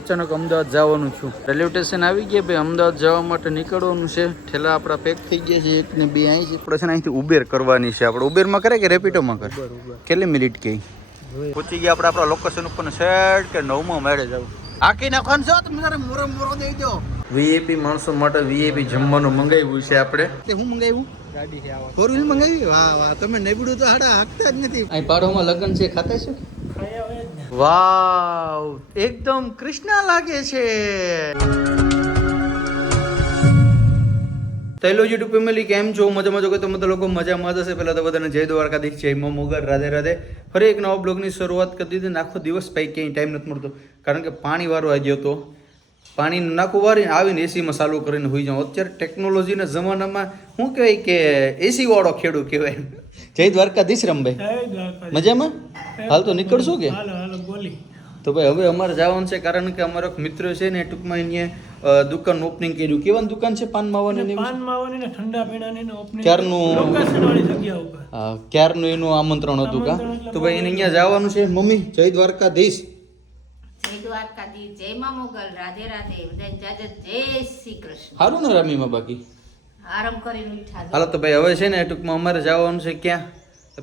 અચાનક અમદાવાદ જવાનું છું. રેલવે સ્ટેશન આવી ગયા ભાઈ. અમદાવાદ જવા માટે નીકળવાનું છે. ઠેલા આપણા પેક થઈ ગયા છે. 1 ને 2 અહીં છે. આપણે છે ને અહીંથી ઉબેર કરવાની છે. આપણે ઉબેરમાં કરે કે રેપિડોમાં કરે? કેટલી મિનિટ કે પહોંચી ગયા આપણે આપણા લોકેશન ઉપર સેટ કે 9મા મેળે જવું. આખી નાખવાનું છે તમે તારે મોરો દઈ દો. વીઆઈપી માણસો માટે વીઆઈપી જમવાનું મંગાવ્યું છે આપણે. હું મંગાવ્યું? ગાડી છે આવા. 4 વ્હીલ મંગાવી? વાહ વાહ, તમે નેબડું તો હાડા હાકતા જ નથી. અહીં પાડોમાં લગન છે, ખાતા છે? વાવ, એકદમ કૃષ્ણા લાગે છે. હેલો યુટ્યુબ ફેમિલી, કેમ છો? મજામાં છો કે તમે તો લોકો મજામાં જ હશે. પહેલા તો બધાને જય દ્વારકાધીશ, જય મા મોગલ, રાધે રાધે. ફરી એક નવા બ્લોગની શરૂઆત કરી દીધી. આખો દિવસ ભાઈ ક્યાંય ટાઈમ નથી મળતો, કારણ કે પાણી વારો આવી ગયો હતો. પાણી નાખું વારીને આવીને એસીમાં ચાલુ કરીને હોઈ જાઉં. અત્યારે ટેકનોલોજીના જમાનામાં શું કહેવાય કે એસી વાળો ખેડૂત કહેવાય. જય દ્વારકાધીશ રમભાઈ, મજામાં? હાલ તો નીકળશું કે? તો ભાઈ હવે અમારે જવાનું છે, કારણ કે અમારો એક મિત્ર છે ને ટૂંકમાં અહીંયા દુકાન ઓપનિંગ કર્યું. કેવાની દુકાન છે? પાન માવાની ને ઠંડા પીણાની ઓપનિંગ. ક્યારનું એનું આમંત્રણ હતું કા? તો ભાઈ એને અહીંયા જવાનું છે. મમ્મી જય દ્વારકાધીશ. જય દ્વારકાધીશ, જય મા મોગલ, રાધે રાધે. બધા જય શ્રી કૃષ્ણ. સારું ને રમીમાં? બાકી આરામ કરીને ઉઠા. હાલો તો ભાઈ હવે છે ને ટૂંકમાં અમારે જવાનું છે. ક્યાં?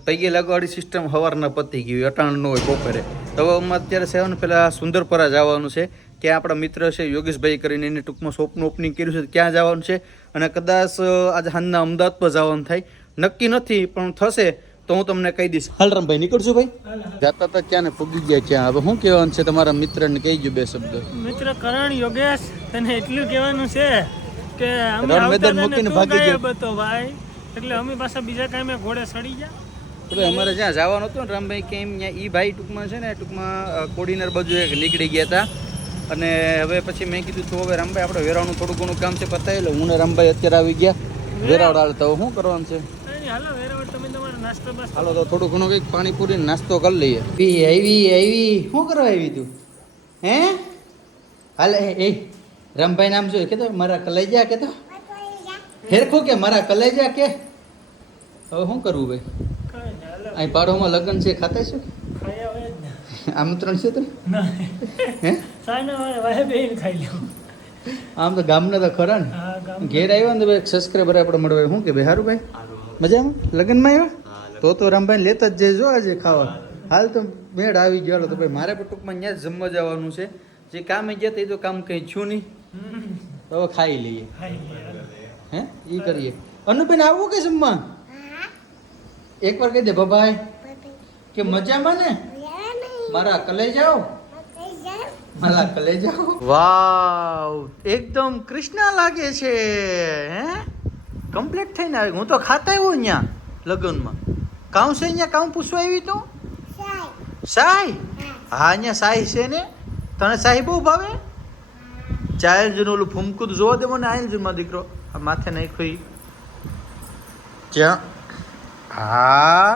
પૈકી લાગવાળી સિસ્ટમ હવારના પતી ગયું, અટાણ ન હોય બપોરે. તો હવે અમારે અત્યારે સેવન પહેલાં સુંદરપરા જવાનું છે. ત્યાં આપણા મિત્ર છે યોગેશભાઈ કરીને, એને ટૂંકમાં શોપનું ઓપનિંગ કર્યું છે. ત્યાં જવાનું છે. અને કદાચ આજે સાંજના અમદાવાદ પર જવાનું થાય, નક્કી નથી, પણ થશે તો હું તમને કહી દઈશ. હાલ રામભાઈ નીકળશું ભાઈ. જતા હતા ત્યાં ને પૂગી ગયા ત્યાં. હવે શું કહેવાનું છે તમારા મિત્રને? કહી ગયું 2 શબ્દ. મિત્ર કરણ યોગેશ, તને એટલું કહેવાનું છે કે અમે મેદાન મૂકીને ભાગી ગયા તો ભાઈ, એટલે અમે પાછા બીજા કાંઈ ઘોડે સડી ગયા. તો અમારે જ્યાં જવાનું હતું ને રામભાઈ કેમ ત્યાં ઈ ભાઈ ટૂંકમાં છે ને ટૂંકમાં કોડીનર બાજુ એક નીકળી ગયા હતા. અને હવે પછી મેં કીધું તો હવે રામભાઈ આપણે વેરાવળનું થોડું ઘણું કામ છે પતાવી લો. હું ને રામભાઈ અત્યારે આવી ગયા વેરાવળ. હાલતા હવે શું કરવાનું છે? હાલો તો થોડું ઘણું કંઈક પાણીપુરી નાસ્તો કરી લઈએ. આવી શું કરવા આવી તું? હે હાલે એ રામભાઈ નામ શું કે? તો મારા કલેજા કે તો હેરખું કે મારા કલેજા કે. હવે શું કરવું ભાઈ? અહીં પાડોમાં લગન છે, ખાતા છે? આમંત્રણ છે તો આમ તો ગામના તો ખરા ને. ઘેર આવ્યા ને તો ભાઈ સબસ્ક્રાઈબર આપણે મળવા. શું કે ભાઈ સારું ભાઈ? મજામાં? લગ્નમાં આવ્યા તો રામભાઈ લેતા જ જજો આજે ખાવા. હાલ તો મેળ આવી ગયો. તો ભાઈ મારે પણ ટૂંકમાં ત્યાં જ જમવા જવાનું છે. જે કામે ગયા એ તો કામ કંઈ છું નહીં. તો હવે ખાઈ લઈએ. હે એ કરીએ. અનુબેન આવવું કે જમવા? એકવાર કહી દે બાબાઈ કે મજામાં ને? મારા કલે જાઓ, મારા કલે જાઓ. વાવ, એકદમ કૃષ્ણા લાગે છે. હે કમ્પ્લીટ થઈને આવી. હું તો ખાતા આવ્યો અહીંયા લગ્નમાં. કાઉ છે અહીંયા? કાઉ પૂછવા આવી તો? સાઈ. હા અહીંયા સાઈ છે ને. તને સાઈ બહુ ભાવે? ચાયલ ઓલું ફૂમકું જોવા દે મને. આયલ માં દીકરો આ માથે નાખ્યો ક્યાં? હા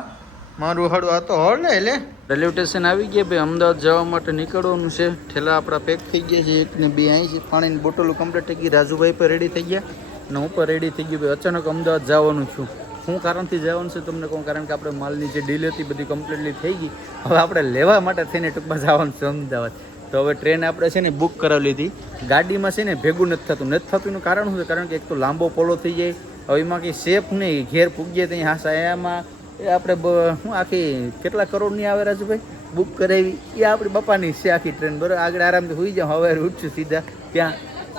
મારું હળું આ તો હળ લે. રેલવે સ્ટેશન આવી ગયા ભાઈ. અમદાવાદ જવા માટે નીકળવાનું છે. ઠેલા આપણા પેક થઈ ગયા છે. 1 ને 2 અહીં છે. પાણીની બોટલો કમ્પ્લીટ થઈ ગઈ. રાજુભાઈ પર રેડી થઈ ગયા ને હું પણ રેડી થઈ ગયું ભાઈ. અચાનક અમદાવાદ જવાનું છું. શું કારણથી જવાનું છે તમને કહું? કારણ કે આપણે માલની જે ડીલ હતી બધી કમ્પ્લીટલી થઈ ગઈ. હવે આપણે લેવા માટે થઈને ટૂંકમાં જવાનું છે અમદાવાદ. તો હવે ટ્રેન આપણે છે ને બુક કરાવી લીધી. ગાડીમાં છે ને ભેગું નથી થતું એનું કારણ શું છે? કારણ કે એક તો લાંબો પોલો થઈ જાય. હવે એમાં કંઈ સેફ નહીં. ઘેર પૂગીએ ત્યાં હાસા એમાં એ આપણે શું આખી કેટલા કરોડની આવે રાજુભાઈ બુક કરાવી એ આપણી બાપાની છે આખી ટ્રેન. બરાબર આગળ આરામથી હોઈ જાવ. હવે ઉઠશું સીધા ત્યાં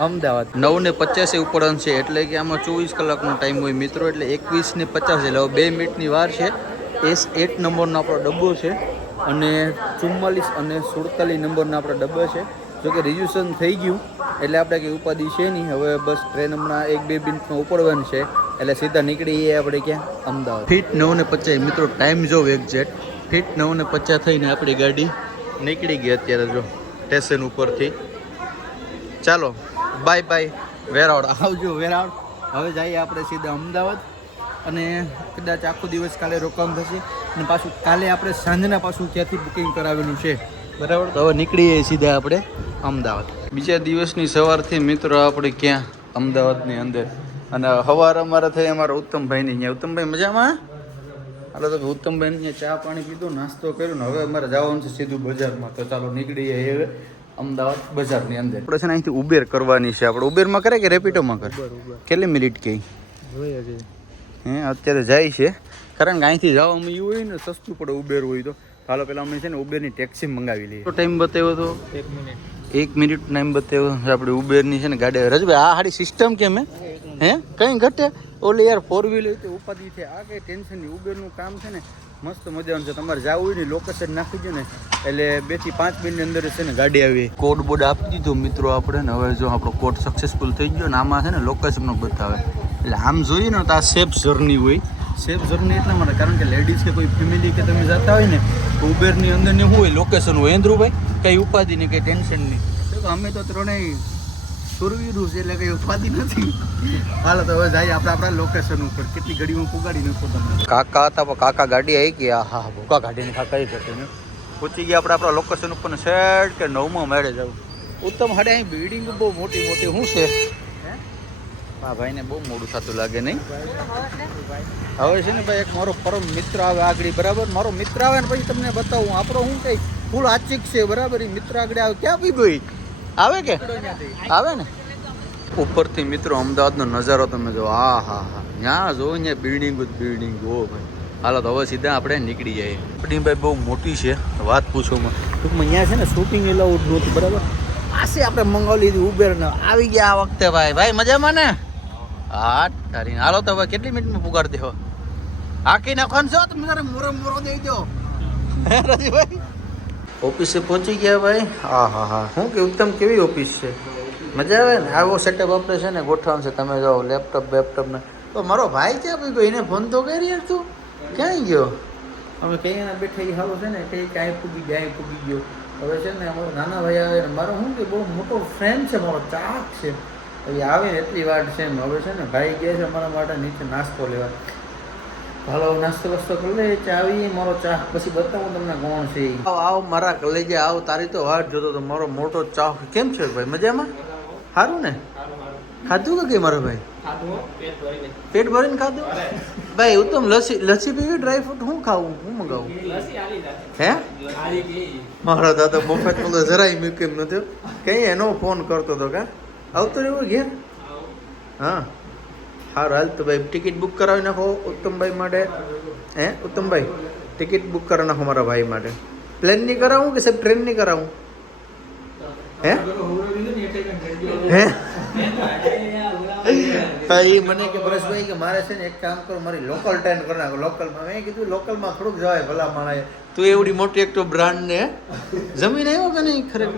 અમદાવાદ. 9:50 ઉપડવાનું છે, એટલે કે આમાં 24 કલાકનો ટાઈમ હોય મિત્રો. એટલે 21:50 એટલે હવે 2 મિનિટની વાર છે. S8 નંબરનો આપણો ડબ્બો છે અને 44 અને 47 નંબરના આપણા ડબ્બા છે. જોકે રિઝર્વેશન થઈ ગયું એટલે આપણે કંઈ ઉપાધિ છે નહીં. હવે બસ ટ્રેન હમણાં 1-2 મિનિટમાં ઉપડવાની છે એટલે સીધા નીકળીએ આપણે ક્યાં? અમદાવાદ. ફીટ 9:50 મિત્રો. ટાઈમ જો એક્ઝેક્ટ ફીટ 9:50 થઈને આપણી ગાડી નીકળી ગઈ અત્યારે જો સ્ટેશન ઉપરથી. ચાલો બાય બાય વેરાવળ. આવજો વેરાવળ. હવે જઈએ આપણે સીધા અમદાવાદ અને કદાચ આખો દિવસ કાલે રોકાણ થશે અને પાછું કાલે આપણે સાંજના પાછું ત્યાંથી બુકિંગ કરાવેલું છે. બરાબર. તો હવે નીકળીએ સીધા આપણે અમદાવાદ. બીજા દિવસની સવારથી મિત્રો આપણે ક્યાં? અમદાવાદની અંદર. અને સવાર અમારે થઈ અમારા ઉત્તમભાઈની અહીંયા. ઉત્તમભાઈ મજામાં? હાલો તો ઉત્તમભાઈ અહીંયા ચા પાણી પીધું, નાસ્તો કર્યો ને હવે અમારે જવાનું છે સીધું બજારમાં. તો ચાલો નીકળીએ હવે અમદાવાદ બજારની અંદર આપણે છે ને અહીંથી ઉબેર કરવાની છે. આપણે ઉબેરમાં કરે કે રેપિડોમાં કરે? કેટલી મિનિટ કહી હે અત્યારે જાય છે, કારણ કે અહીંથી જવામાં એવું હોય ને સસ્તું પડે ઉબેર હોય તો. હાલો પેલા અમે છે ને ઉબેરની ટેક્સી મંગાવી લઈએ. ટાઈમ બતાવ્યો તો 1 મિનિટ ટાઈમ બતાવ્યો. આપણે ઉબેરની છે ને ગાડી. રજભાઈ આ હારી સિસ્ટમ કેમ હે કંઈ ઘટે? ઓલે યાર 4 વ્હીલ હોય તો ઉપાધિ છે. આ કંઈ ટેન્શન નહીં. ઉબેરનું કામ છે ને મસ્ત મજાનું છે. તમારે જવું હોય ને લોકેશન નાખી દો ને એટલે 2 થી 5 મિનિટની અંદર છે ને ગાડી આવી. કોડ બોર્ડ આપી દીધો મિત્રો આપણે ને. હવે જો આપણો કોડ સક્સેસફુલ થઈ ગયો ને આમાં છે ને લોકેશનનો બતાવે. એટલે આમ જોઈએ ને તો આ સેફ જર્ની હોય. સેફ જર્ની એટલા માટે કારણ કે લેડીઝ કે કોઈ ફેમિલી કે તમે જતા હોય ને તો ઉબેરની અંદર ને શું હોય લોકેશન હોય. એન્દ્રુભાઈ કંઈ ઉપાધિ નહીં, કંઈ ટેન્શન નહીં. તો અમે તો ત્રણેય સુરવીરું છે એટલે કંઈ ઉપાધિ નથી. હાલો તો હવે જાય આપણે આપણા લોકેશન ઉપર. કેટલી ઘડીમાં પુગાડી નાખો તમે. કાકા હતા પણ કાકા ગાડી આવી ગઈ. હા ભૂકા ગાડીને કાકા જતી પહોંચી ગયા આપણે આપણા લોકેશન ઉપર ને સેટ કે 9માં મેળે જવું. ઉત્તમ હાડે અહીં બિલ્ડિંગ બહુ મોટી મોટી શું છે? હા ભાઈને બહુ મોડું થતું લાગે નહીં? હવે છે ને ભાઈ એક મારો પરમ મિત્ર આવે આગળ, બરાબર? મારો મિત્ર આવે ને પછી તમને બતાવું. આપણો શું કંઈ ફૂલ આચિક છે, બરાબર? એ મિત્ર આગળ આવે. ક્યાં પી ગઈ આવે કે આવે ને ઉપરથી મિત્રો અમદાવાદનો નજારો તમે જો. હા ત્યાં જો અહીંયા બિલ્ડિંગ જ બિલ્ડિંગ જો ભાઈ. હાલો તો હવે સીધા આપણે નીકળી જઈએ. બિલ્ડિંગ ભાઈ બહુ મોટી છે, વાત પૂછોમાં. ટૂંકમાં અહીંયા છે ને શૂટિંગ એલાઉડ નહોતું, બરાબર? પાસે આપણે મંગાવી લીધી ઉબેર ને આવી ગયા આ વખતે. ભાઈ મજામાં ને? હા તારી. હાલો તો હવે કેટલી મિનિટમાં પુગાડી દેવો? હાકી નાખવાનું છો તમે તારે મોરો દઈ દો. હે રજીભાઈ ઓફિસે પહોંચી ગયા ભાઈ. હા શું કે ઉત્તમ કેવી ઓફિસ છે? મજા આવે ને? આવો સેટઅપ આપણે છે ને ગોઠવવાનું છે. તમે જાઓ લેપટોપ ને. તો મારો ભાઈ ક્યાં ભાઈ ગયો? એને ફોન તો કરી યાર. તું ક્યાં ગયો? અમે કઈ બેઠા હાલો છે ને કઈ ક્યાંય પૂગી ગયો. હવે છે ને અમારો નાના ભાઈ આવે ને મારો શું કે બહુ મોટો ફ્રેન્ડ છે, મારો ચાહક છે. હવે આવે ને એટલી વાત છે એમ. હવે છે ને ભાઈ ગયા છે અમારા માટે નીચે નાસ્તો લેવા. હાલો નાસ્તો કરી લે. ચાવી મારો ચાહ પછી બતાવું તમને કોણ છે. આવ મારા કલેજે આવ. તારી તો વાત જોતો તો મારો મોટો ચાહ. કેમ છે ભાઈ? મજામાં? સારું ને? ખાધું કે મારો ભાઈ? પેટ ભરીને ખાધું ભાઈ. ઉત્તમ લસ્સી પીવી? ડ્રાયફ્રૂટ શું ખાવું? હું મંગાવું? હે મારા દાદા મફતમાં તો જરાય મૂકે એમ નથી. કઈ એનો ફોન કરતો હતો કા આવતો રહ્યો ઘેર? હા સારું હાલ તો ભાઈ ટિકિટ બુક કરાવી નાખો ઉત્તમભાઈ માટે. હે ઉત્તમભાઈ ટિકિટ બુક કરાવી નાખો મારા ભાઈ માટે. પ્લેનની કરાવું કે સાહેબ ટ્રેનની કરાવું? હે એ મને કે પરેશભાઈ કે મારે છે ને એક કામ કરો, મારી લોકલ ટ્રેન કરી નાખો. લોકલમાં મેં કીધું લોકલમાં થોડુંક જવાય ભલા માણા. તું એવડી મોટી એક તો બ્રાન્ડ ને જમીન આવ્યો કે નહીં? ખરેખર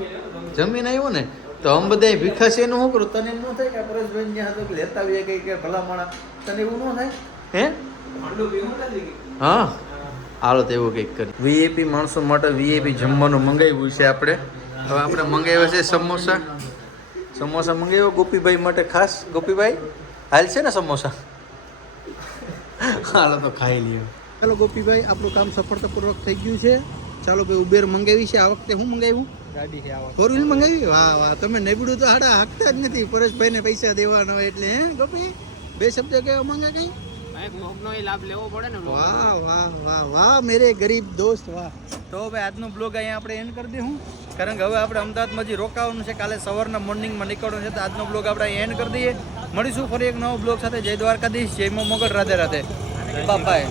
જમીન આવ્યો ને તો આમ બધા ભીખા છે એનું શું કરું? તને એમ ન થાય કે પરેશભાઈ જ્યાં હતો લેતા આવીએ કઈ કે ભલા માણા? તને એવું ન થાય? હે હા હાલો તો એવું કંઈક કરી. વીઆઈપી માણસો માટે વીઆઈપી જમવાનું મંગાવ્યું છે આપણે. હવે આપણે મંગાવ્યા છે સમોસા મંગાવ્યો ગોપીભાઈ માટે ખાસ. ગોપીભાઈ હાલ છે ને સમોસા? હાલો તો ખાઈ લઈએ. ચાલો ગોપીભાઈ આપણું કામ સફળતાપૂર્વક થઈ ગયું છે. ચાલો ભાઈ ઉબેર મંગાવી છે. આ વખતે શું મંગાવ્યું? ગાડી છે. 4 વ્હીલ મંગાવી? વાહ તમે નેબડું તો હાડા હાંકતા જ નથી. પરેશભાઈને પૈસા દેવાનો એટલે. હે ગોપી 2 શબ્દ કહેવા માંગે કઈ? લાભ લેવો પડે ને. વાહ મેરે ગરીબ દોસ્ત વાહ. તો ભાઈ આજનો બ્લોગ અહીંયા આપણે એન્ડ કરી દઈએ. કારણ કે હવે આપણે અમદાવાદમાં હજી રોકાવાનું છે. કાલે સવારના મોર્નિંગમાં નીકળવાનું છે. તો આજનો બ્લોગ આપણે અહીંયા એન્ડ કરી દઈએ. મળીશું ફરી એક નવો બ્લોગ સાથે. જય દ્વારકાધીશ, જય મોગલ, રાધે રાધે, બાય.